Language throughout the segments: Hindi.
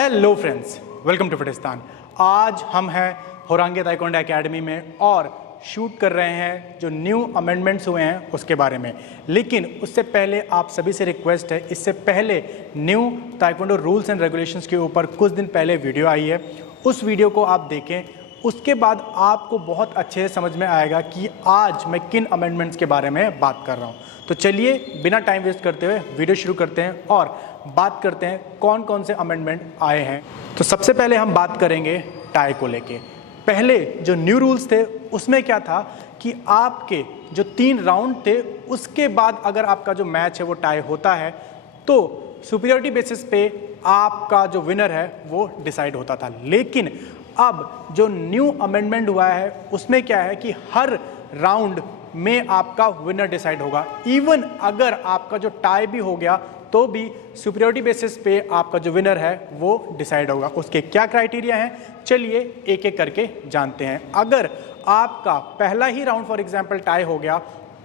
Hello friends, welcome to Fitistan. आज हम हैं होरांगी ताइक्वांडो एकेडमी में और शूट कर रहे हैं जो न्यू अमेंडमेंट्स हुए हैं उसके बारे में। लेकिन उससे पहले आप सभी से रिक्वेस्ट है, इससे पहले new taekwondo rules and regulations के ऊपर कुछ दिन पहले वीडियो आई है, उस वीडियो को आप देखें। उसके बाद आपको बहुत अच्छे से समझ में आएगा कि आज मैं किन अमेंडमेंट्स के बारे में बात कर रहा हूँ। तो चलिए बिना टाइम वेस्ट करते हुए वीडियो शुरू करते हैं और बात करते हैं कौन कौन से अमेंडमेंट आए हैं। तो सबसे पहले हम बात करेंगे टाई को लेके। पहले जो न्यू रूल्स थे उसमें क्या था कि आपके जो 3 राउंड थे उसके बाद अगर आपका जो मैच है वो टाई होता है तो सुपीरियरिटी बेसिस पे आपका जो विनर है वो डिसाइड होता था। लेकिन अब जो न्यू अमेंडमेंट हुआ है उसमें क्या है कि हर राउंड में आपका विनर डिसाइड होगा। इवन अगर आपका जो टाई भी हो गया तो भी सुपीरियरिटी बेसिस पे आपका जो विनर है वो डिसाइड होगा। उसके क्या क्राइटेरिया हैं, चलिए एक एक करके जानते हैं। अगर आपका पहला ही राउंड फॉर एग्जांपल टाई हो गया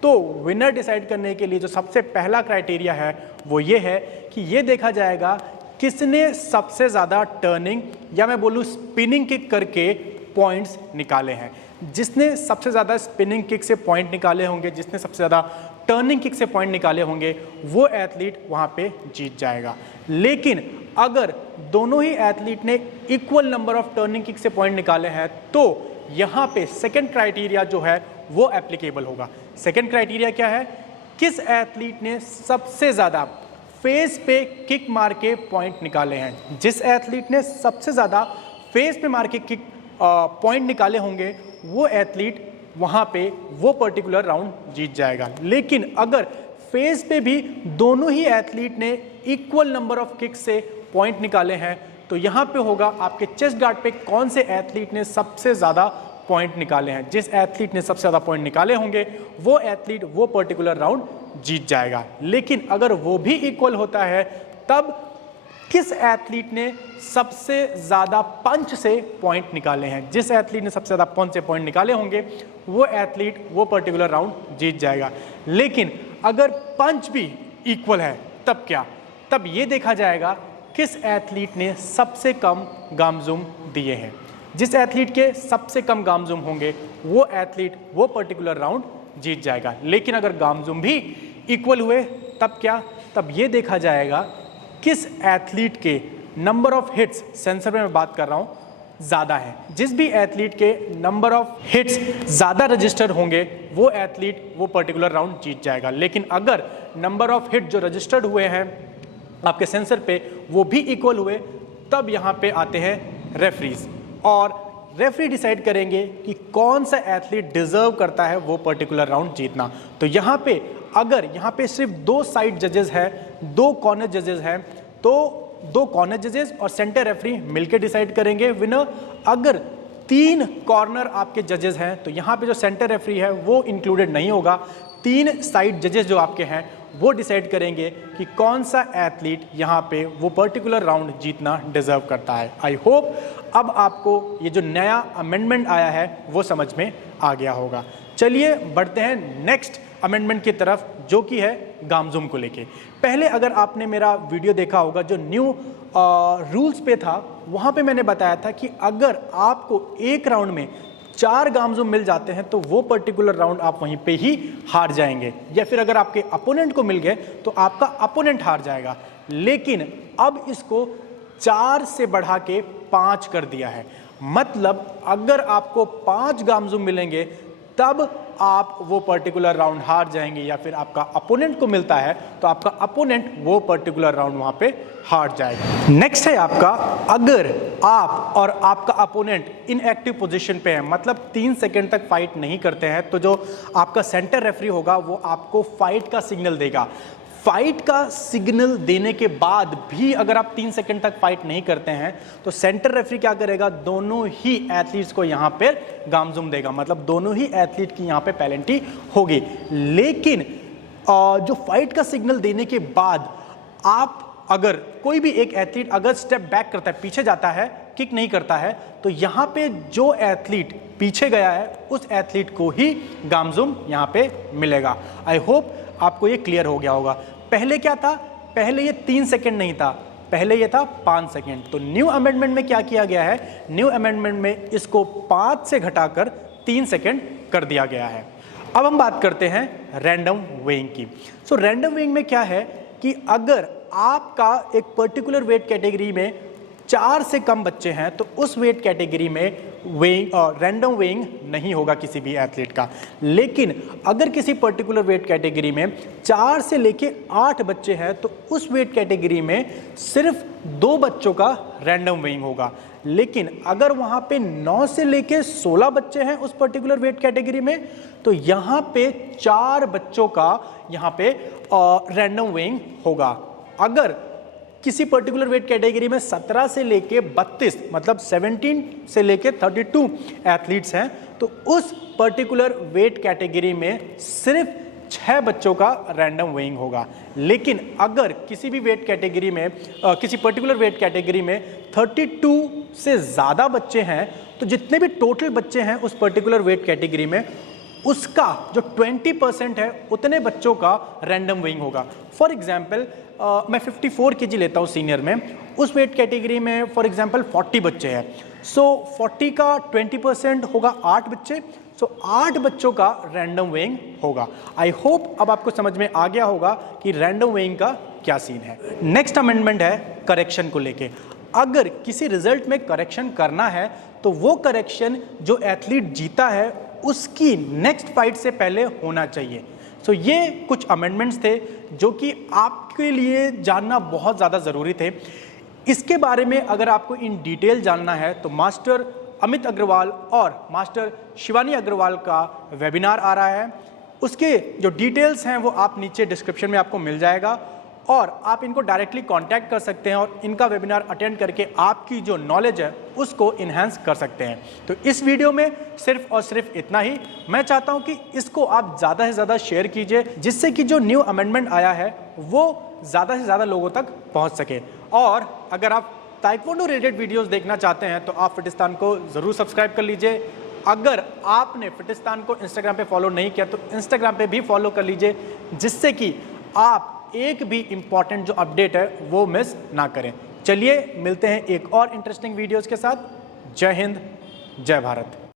तो विनर डिसाइड करने के लिए जो सबसे पहला क्राइटेरिया है वो ये है कि ये देखा जाएगा किसने सबसे ज़्यादा टर्निंग या मैं बोलूँ स्पिनिंग किक करके पॉइंट्स निकाले हैं। जिसने सबसे ज़्यादा स्पिनिंग किक से पॉइंट निकाले होंगे, जिसने सबसे ज़्यादा टर्निंग किक से पॉइंट निकाले होंगे, वो एथलीट वहाँ पे जीत जाएगा। लेकिन अगर दोनों ही एथलीट ने equal number of turning kick से पॉइंट निकाले हैं तो यहाँ पे सेकंड क्राइटेरिया जो है वो एप्लीकेबल होगा। सेकंड क्राइटेरिया क्या है, किस एथलीट ने सबसे ज़्यादा फेस पे किक मार के पॉइंट निकाले हैं। जिस एथलीट ने सबसे ज़्यादा फेस पे मार के किक पॉइंट निकाले होंगे वो एथलीट वहाँ पे वो पर्टिकुलर राउंड जीत जाएगा। लेकिन अगर फेस पे भी दोनों ही एथलीट ने इक्वल नंबर ऑफ किक से पॉइंट निकाले हैं तो यहाँ पे होगा आपके चेस्ट गार्ड पे कौन से एथलीट ने सबसे ज़्यादा पॉइंट निकाले हैं। जिस एथलीट ने सबसे ज़्यादा पॉइंट निकाले होंगे वो एथलीट वो पर्टिकुलर राउंड जीत जाएगा। लेकिन अगर वो भी इक्वल होता है तब किस एथलीट ने सबसे ज़्यादा पंच से पॉइंट निकाले हैं। जिस एथलीट ने सबसे ज़्यादा पंच से पॉइंट निकाले होंगे वो एथलीट वो पर्टिकुलर राउंड जीत जाएगा। लेकिन अगर पंच भी इक्वल है तब क्या, तब ये देखा जाएगा किस एथलीट ने सबसे कम गामजूम दिए हैं। जिस एथलीट के सबसे कम गामजूम होंगे वो एथलीट वो पर्टिकुलर राउंड जीत जाएगा। लेकिन अगर गामजूम भी इक्वल हुए तब क्या, तब ये देखा जाएगा किस एथलीट के नंबर ऑफ हिट्स, सेंसर में मैं बात कर रहा हूँ, ज़्यादा है। जिस भी एथलीट के नंबर ऑफ हिट्स ज़्यादा रजिस्टर होंगे वो एथलीट वो पर्टिकुलर राउंड जीत जाएगा। लेकिन अगर नंबर ऑफ हिट जो रजिस्टर्ड हुए हैं आपके सेंसर पे वो भी इक्वल हुए तब यहाँ पे आते हैं रेफरीज और रेफरी डिसाइड करेंगे कि कौन सा एथलीट डिजर्व करता है वो पर्टिकुलर राउंड जीतना। तो यहाँ पे अगर यहाँ पे सिर्फ 2 साइड जजेस हैं, 2 कॉर्नर जजेस हैं, तो 2 कॉर्नर जजेस और सेंटर रेफरी मिलकर डिसाइड करेंगे विनर। अगर 3 कॉर्नर आपके जजेस हैं तो यहाँ पे जो सेंटर रेफरी है वो इंक्लूडेड नहीं होगा। 3 साइड जजेस जो आपके हैं वो डिसाइड करेंगे कि कौन सा एथलीट यहाँ पे वो पर्टिकुलर राउंड जीतना डिजर्व करता है। आई होप अब आपको ये जो नया अमेंडमेंट आया है वो समझ में आ गया होगा। चलिए बढ़ते हैं नेक्स्ट अमेंडमेंट की तरफ जो कि है गामजूम को लेके। पहले अगर आपने मेरा वीडियो देखा होगा जो न्यू रूल्स पे था वहाँ पे मैंने बताया था कि अगर आपको एक राउंड में 4 गामजूम मिल जाते हैं तो वो पर्टिकुलर राउंड आप वहीं पे ही हार जाएंगे, या फिर अगर आपके अपोनेंट को मिल गए तो आपका अपोनेंट हार जाएगा। लेकिन अब इसको 4 से बढ़ा के 5 कर दिया है। मतलब अगर आपको 5 गामजूम मिलेंगे तब आप वो पर्टिकुलर राउंड हार जाएंगे, या फिर आपका अपोनेंट को मिलता है तो आपका अपोनेंट वो पर्टिकुलर राउंड वहां पे हार जाएगा। नेक्स्ट है आपका, अगर आप और आपका अपोनेंट इनएक्टिव पोजीशन पे है, मतलब 3 सेकंड तक फाइट नहीं करते हैं, तो जो आपका सेंटर रेफरी होगा वो आपको फाइट का सिग्नल देगा। फाइट का सिग्नल देने के बाद भी अगर आप 3 सेकंड तक फाइट नहीं करते हैं तो सेंटर रेफरी क्या करेगा, दोनों ही एथलीट्स को यहाँ पर गामजूम देगा। मतलब दोनों ही एथलीट की यहाँ पे पेनल्टी होगी। लेकिन जो फाइट का सिग्नल देने के बाद आप अगर कोई भी एक एथलीट अगर स्टेप बैक करता है, पीछे जाता है, किक नहीं करता है, तो यहाँ पे जो एथलीट पीछे गया है उस एथलीट को ही गामजूम यहाँ पे मिलेगा। आई होप आपको ये क्लियर हो गया होगा। पहले क्या था, पहले ये 3 सेकंड नहीं था, पहले ये था 5 सेकेंड। तो न्यू अमेंडमेंट में क्या किया गया है, न्यू अमेंडमेंट में इसको 5 से घटाकर 3 सेकेंड कर दिया गया है। अब हम बात करते हैं रैंडम वेइंग की। सो रैंडम वेइंग में क्या है कि अगर आपका एक पर्टिकुलर वेट कैटेगरी में 4 से कम बच्चे हैं तो उस वेट कैटेगरी में वेइंग रैंडम वेइंग नहीं होगा किसी भी एथलीट का। लेकिन अगर किसी पर्टिकुलर वेट कैटेगरी में 4 से लेके 8 बच्चे हैं तो उस वेट कैटेगरी में सिर्फ 2 बच्चों का रैंडम वेइंग होगा। लेकिन अगर वहां पे 9 से लेके 16 बच्चे हैं उस पर्टिकुलर वेट कैटेगरी में तो यहाँ पे 4 बच्चों का यहाँ पे रैंडम वेइंग होगा। अगर किसी पर्टिकुलर वेट कैटेगरी में 17 से लेके 32 मतलब 17 से लेके 32 एथलीट्स हैं तो उस पर्टिकुलर वेट कैटेगरी में सिर्फ 6 बच्चों का रैंडम वेइंग होगा। लेकिन अगर किसी भी वेट कैटेगरी में किसी पर्टिकुलर वेट कैटेगरी में 32 से ज़्यादा बच्चे हैं तो जितने भी टोटल बच्चे हैं उस पर्टिकुलर वेट कैटेगरी में उसका जो 20% है उतने बच्चों का रैंडम वेइंग होगा। फॉर एग्जाम्पल मैं 54 kg लेता हूँ सीनियर में, उस वेट कैटेगरी में फॉर एग्जाम्पल 40 बच्चे हैं। सो 40 का 20% होगा 8 बच्चे। सो 8 बच्चों का रैंडम वेइंग होगा। आई होप अब आपको समझ में आ गया होगा कि रैंडम वेइंग का क्या सीन है। नेक्स्ट अमेंडमेंट है करेक्शन को लेके। अगर किसी रिजल्ट में करेक्शन करना है तो वो करेक्शन जो एथलीट जीता है उसकी नेक्स्ट फाइट से पहले होना चाहिए। सो ये कुछ अमेंडमेंट्स थे जो कि आपके लिए जानना बहुत ज़्यादा ज़रूरी थे। इसके बारे में अगर आपको इन डिटेल जानना है तो मास्टर अमित अग्रवाल और मास्टर शिवानी अग्रवाल का वेबिनार आ रहा है। उसके जो डिटेल्स हैं वो आप नीचे डिस्क्रिप्शन में आपको मिल जाएगा और आप इनको डायरेक्टली कांटेक्ट कर सकते हैं और इनका वेबिनार अटेंड करके आपकी जो नॉलेज है उसको इन्हांस कर सकते हैं। तो इस वीडियो में सिर्फ और सिर्फ इतना ही। मैं चाहता हूं कि इसको आप ज़्यादा से ज़्यादा शेयर कीजिए जिससे कि जो न्यू अमेंडमेंट आया है वो ज़्यादा से ज़्यादा लोगों तक पहुंच सके। और अगर आप ताइक्वांडो रिलेटेड वीडियोज़ देखना चाहते हैं तो आप फिटिस्तान को ज़रूर सब्सक्राइब कर लीजिए। अगर आपने फिटिस्तान को इंस्टाग्राम पे फॉलो नहीं किया तो इंस्टाग्राम पे भी फॉलो कर लीजिए जिससे कि आप एक भी इंपॉर्टेंट जो अपडेट है वो मिस ना करें। चलिए मिलते हैं एक और इंटरेस्टिंग वीडियोस के साथ। जय हिंद, जय भारत।